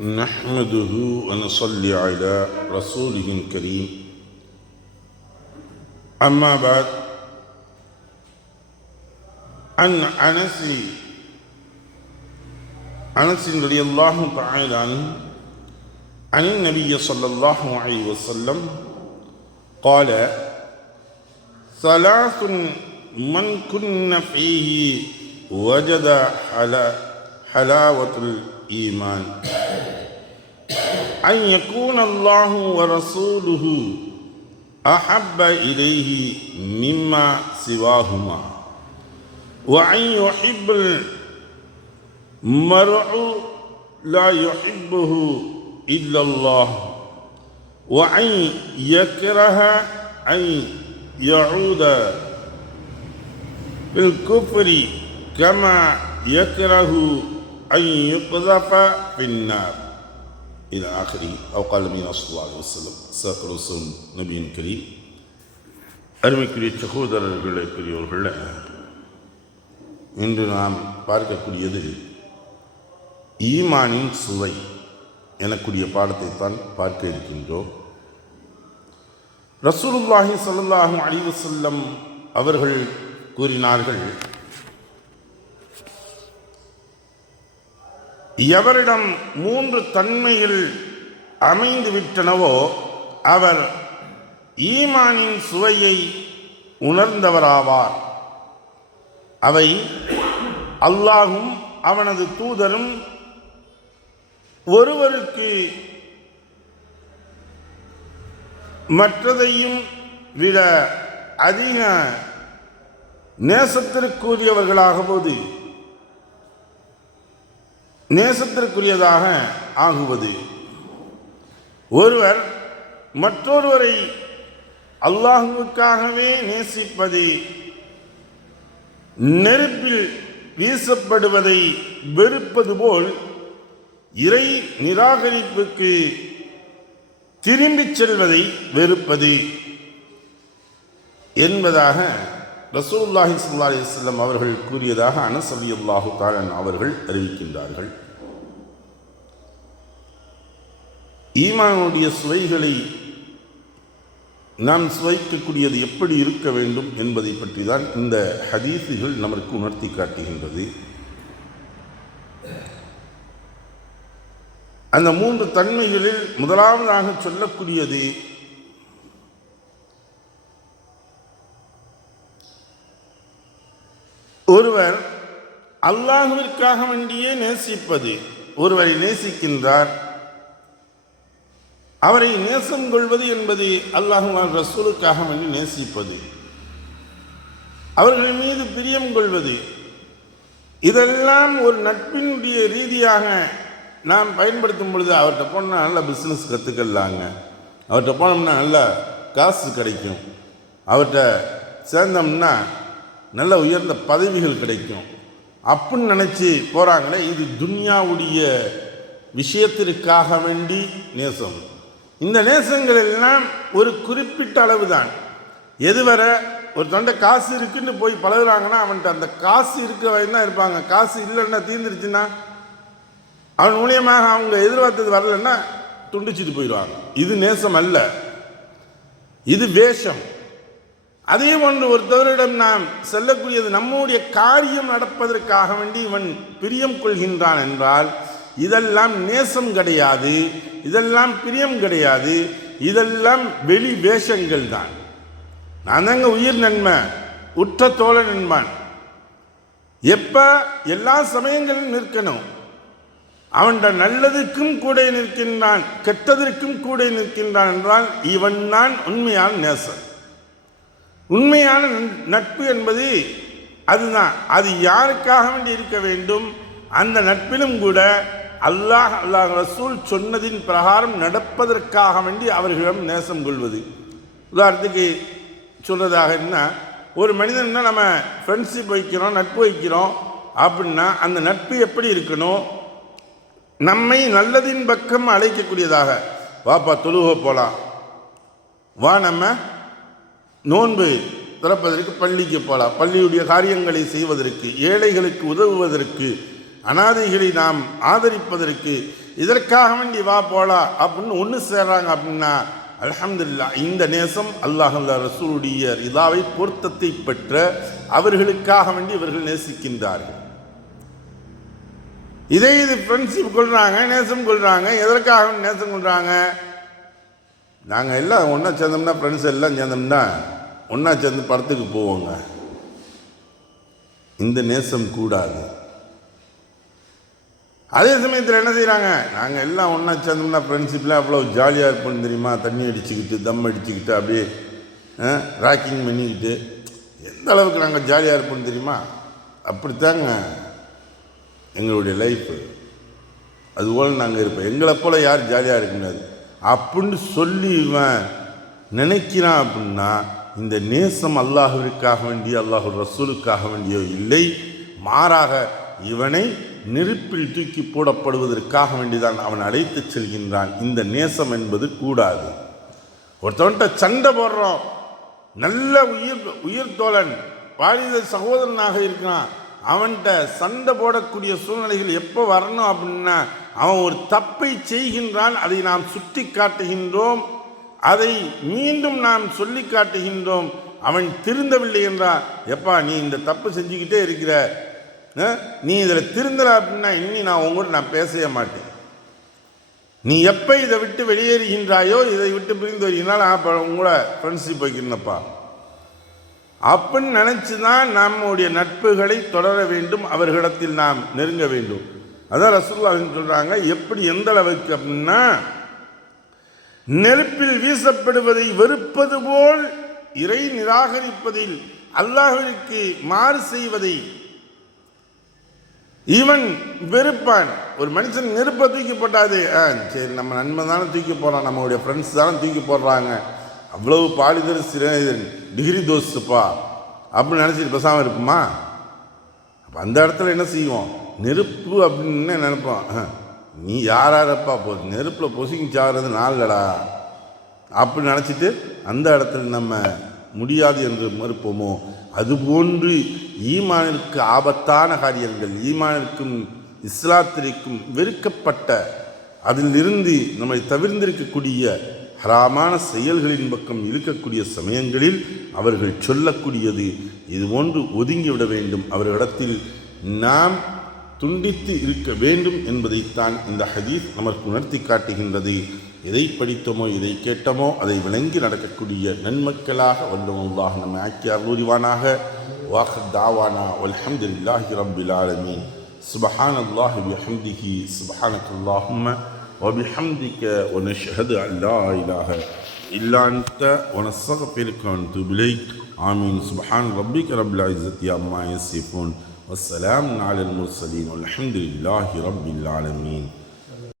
نحمده ونصلي على رسوله الكريم. أما بعد عن أنس أنس رضي الله تعالى عنه عن النبي صلى الله عليه وسلم قال ثلاث من كن فيه وجد حلا حلاوة الإيمان. أن يكون الله ورسوله أحب إليه مما سواهما. وأن يحب المرء لا يحبه إلا الله. وأن يكره أن يعود بالكفر كما يكره أن يقذف في النار إلى آخره أو قال النبي صلى الله عليه وسلم صدق رسول نبي كريم அருமைக்குரிய சகோதரர்களே பெரியவர்களே இன்று நாம் பார்க்கக்கூடியது ஈமானின் சுவை எனக்குரிய பாடத்தை தான் பார்க்க இருக்கின்றோம் ரசூலுல்லாஹி ஸல்லல்லாஹு அலைஹி வஸல்லம் அவர்கள் கூறினார்கள் எவரிடம் மூன்று தன்மையில் அமைந்து விட்டனவோ அவர் ஈமானின் சுவையை உணர்ந்தவராவார். அவை அல்லாஹும் அவனது தூதரும் ஒருவருக்கு மற்றதையும் விட அதிக நேசத்திற்குரியவர்களாக போது. நேசத்திற்குரியதாக ஆகுவது. ஒருவர் மற்றொருவரை அல்லாஹுவுக்காகவே நேசிப்பது நெருப்பில் வீசப்படுவதை வெறுப்பது போல் இறை நிராகரிப்புக்கு திரும்பிச் செல்வதை வெறுப்பது என்பதாக ரசூல்லாஹி சல்லா அலிஸ்லம் அவர்கள் கூறியதாக அனசலி அல்லாஹு தாலன் அவர்கள் அறிவிக்கின்றார்கள். ஈமானுடைய சுவைகளை நாம் சுவைக்கக்கூடியது எப்படி இருக்க வேண்டும் என்பதை பற்றி தான் இந்த ஹதீஸுகள் நமக்கு உணர்த்தி காட்டுகின்றது. அந்த மூன்று தன்மைகளில் முதலாவதாக சொல்லக்கூடியது ஒருவர் அல்லாஹுவிற்காக வேண்டியே நேசிப்பது ஒருவரை நேசிக்கின்றார். அவரை நேசம் கொள்வது என்பது அல்லாஹு ரசூலுக்காக வேண்டி நேசிப்பது. அவர்கள் மீது பிரியம் கொள்வது. இதெல்லாம் ஒரு நட்பினுடைய ரீதியாக நாம் பயன்படுத்தும் பொழுது அவர்கிட்ட போனால் நல்ல பிஸ்னஸ் கற்றுக்கலாங்க அவர்கிட்ட போனோம்னா நல்ல காசு கிடைக்கும். அவர்கிட்ட சேர்ந்தோம்னா நல்ல உயர்ந்த பதவிகள் கிடைக்கும். அப்படின்னு நினச்சி போகிறாங்களே இது துன்யாவுடைய விஷயத்திற்காக வேண்டி நேசம். இந்த நேசங்கள் எல்லாம் ஒரு குறிப்பிட்ட அளவு தான் எதுவரை ஒரு தொண்டை காசு இருக்குன்னு போய் பழகுறாங்கன்னா அவன்கிட்ட அந்த காசு இருக்க வரையும் தான் இருப்பாங்க. காசு இல்லைன்னா தீர்ந்துருச்சுன்னா அவன் மூலியமாக அவங்க எதிர்பார்த்தது வரலன்னா துண்டிச்சிட்டு போயிடுவாங்க. இது நேசம் அல்ல. இது வேஷம். அதே போன்று ஒருத்தவரிடம் நாம் செல்லக்கூடியது நம்முடைய காரியம் நடப்பதற்காக வேண்டி இவன் பிரியம் கொள்கின்றான் என்றால் இதெல்லாம் நேசம் கிடையாது இதெல்லாம் பிரியம் கிடையாது இதெல்லாம் வெளி வேஷங்கள் தான். நான் தாங்க உயிர் நன்மை உற்ற தோழன் என்பான். எப்ப எல்லா சமயங்களும் நிற்கணும். அவன்ட நல்லதுக்கும் கூட நிற்கின்றான் கெட்டதற்கும் கூட நிற்கின்றான் என்றால் இவன் தான் உண்மையான நேசன். உண்மையான நட்பு என்பது அதுதான். அது யாருக்காக வேண்டி இருக்க வேண்டும்? அந்த நட்பிலும் கூட அல்லாஹ் அல்லாஹ் ரசூல் சொன்னதின் பிரகாரம் நடப்பதற்காக வேண்டி அவர்களிடம் நேசம் கொள்வது. உதாரணத்துக்கு சொல்கிறதாக என்ன? ஒரு மனிதன்னா நம்ம ஃப்ரெண்ட்ஷிப் வைக்கிறோம் நட்பு வைக்கிறோம் அப்படின்னா அந்த நட்பு எப்படி இருக்கணும்? நம்மை நல்லதின் பக்கம் அழைக்கக்கூடியதாக. வாப்பா தொழுக போகலாம் வா நம்ம நோன்பு திறப்பதற்கு பள்ளிக்கு போகலாம். பள்ளியுடைய காரியங்களை செய்வதற்கு ஏழைகளுக்கு உதவுவதற்கு அனாதைகளை நாம் ஆதரிப்பதற்கு இதற்காக வேண்டி வா போலாம் அப்படின்னு ஒன்று சேர்றாங்க அப்படின்னா அலமதுல்லா இந்த நேசம் அல்லாஹ் ரசூலுடைய இதாவை பொருத்தத்தை பெற்ற அவர்களுக்காக வேண்டி இவர்கள் நேசிக்கின்றார்கள். இதே இது ஃப்ரெண்ட்ஷிப் கொள்றாங்க நேசம் கொள்றாங்க எதற்காக வேண்டி நேசம் கொள்றாங்க? நாங்கள் எல்லாம் ஒன்றா சேர்ந்தோம்னா ஃப்ரெண்ட்ஸ் எல்லாம் சேர்ந்தோம்னா ஒன்றா சேர்ந்து படத்துக்கு போவோங்க. இந்த நேசம் கூடாது. அதே சமயத்தில் என்ன செய்கிறாங்க நாங்கள் எல்லாம் ஒன்றா சேர்ந்தோம்னா ஃப்ரெண்ட்ஷிப்பில் அவ்வளோ ஜாலியாக இருப்போம் தெரியுமா? தண்ணி அடிச்சுக்கிட்டு தம் அடிச்சுக்கிட்டு அப்படியே ராக்கிங் பண்ணிக்கிட்டு. எந்த அளவுக்கு நாங்கள் ஜாலியாக இருப்போம் தெரியுமா? அப்படித்தாங்க எங்களுடைய லைஃப்பு அதுபோல் நாங்கள் இருப்போம். எங்களை போல் யார் ஜாலியாக இருக்க முடியாது. அப்படின்னு சொல்லி இவன் நினைக்கிறான் அப்படின்னா இந்த நேசம் அல்லாஹுவிற்காக வேண்டிய அல்லாஹு ரசூலுக்காக வேண்டியோ இல்லை. மாறாக இவனை நெருப்பில் தூக்கி போடப்படுவதற்காக வேண்டிதான் அவன் அழைத்துச் செல்கின்றான். இந்த நேசம் என்பது கூடாது. ஒருத்தவன்கிட்ட சண்டை போடுறோம். நல்ல உயிர் உயிர் தோழன் வாலித சகோதரனாக இருக்கிறான். அவன்கிட்ட சண்டை போடக்கூடிய சூழ்நிலைகள் எப்போ வரணும் அப்படின்னா அவன் ஒரு தப்பை செய்கின்றான் அதை நாம் சுட்டி காட்டுகின்றோம் அதை மீண்டும் நாம் சொல்லி காட்டுகின்றோம். அவன் திருந்தவில்லை என்றால் எப்பா நீ இந்த தப்பு செஞ்சுக்கிட்டே இருக்கிற நீ இதில் திருந்தல அப்படின்னா இனி நான் உங்கள்கிட்ட நான் பேசவே மாட்டேன். நீ எப்போ இதை விட்டு வெளியேறுகின்றாயோ இதை விட்டு பிரிந்து வருகின்றால் அப்போ உங்களை ஃப்ரெண்ட்ஷிப் வைக்கணும்ப்பா அப்படின்னு நினச்சி தான் நம்முடைய நட்புகளை தொடர வேண்டும் அவர்களிடத்தில் நாம் நெருங்க வேண்டும். அதான் ரசூல்லா சொல்கிறாங்க எப்படி எந்த அளவுக்கு அப்படின்னா நெருப்பில் வீசப்படுவதை வெறுப்பது போல் இறை நிராகரிப்பதில் அல்லாஹிற்கு மாறு செய்வதை இவன் வெறுப்பான். ஒரு மனுஷன் நெருப்பை தூக்கி போட்டாது. ஆ சரி நம்ம நண்பன் தானே தூக்கி போகிறான் நம்மளுடைய ஃப்ரெண்ட்ஸ் தானே தூக்கி போடுறாங்க. அவ்வளவு பாலிதர் சிறன் டிகிரி தோஸ்துப்பா அப்படின்னு நினச்சிட்டு பேசாமல் இருப்போமா அப்போ அந்த இடத்துல என்ன செய்வோம்? நெருப்பு அப்படின்னு நினைப்போம். ஆ, நீ யாராரப்பா போ நெருப்பில் பொசுங்கி சாகிறது நாளடா அப்படின்னு நினச்சிட்டு அந்த இடத்துல நம்ம முடியாது என்று மறுப்போமோ? அதுபோன்று ஈமானிற்கு ஆபத்தான காரியங்கள் ஈமானிற்கும் இஸ்லாத்திற்கும் வெறுக்கப்பட்ட அதிலிருந்து நம்மை தவிர்ந்திருக்கக்கூடிய ஹராமான செயல்களின் பக்கம் இழுக்கக்கூடிய சமயங்களில் அவர்கள் சொல்லக்கூடியது இதுபோன்று ஒதுங்கிவிட வேண்டும். அவர்களிடத்தில் நாம் துண்டித்து இருக்க வேண்டும் என்பதைத்தான் இந்த ஹதீஸ் நமக்கு உணர்த்தி காட்டுகின்றது. எதை படித்தோமோ எதை கேட்டோமோ அதை விளங்கி நடக்கக்கூடிய நன்மக்களாக வல்லமுல்லாக நம்ம ஆக்கியார் கூறிவானாக வாஹ் தாவானா அல்ஹம்துல்லாஹி ரபில் ஆலமீன். சுபஹான் அல்லாஹி ஹம்திஹி சுபஹானக் وبحمدك ونشهد أن لا إله إلا أنت ونستغفرك ونتوب إليك. آمين. سبحان ربك رب العزة عما يصفون. والسلام على المرسلين والحمد لله رب العالمين.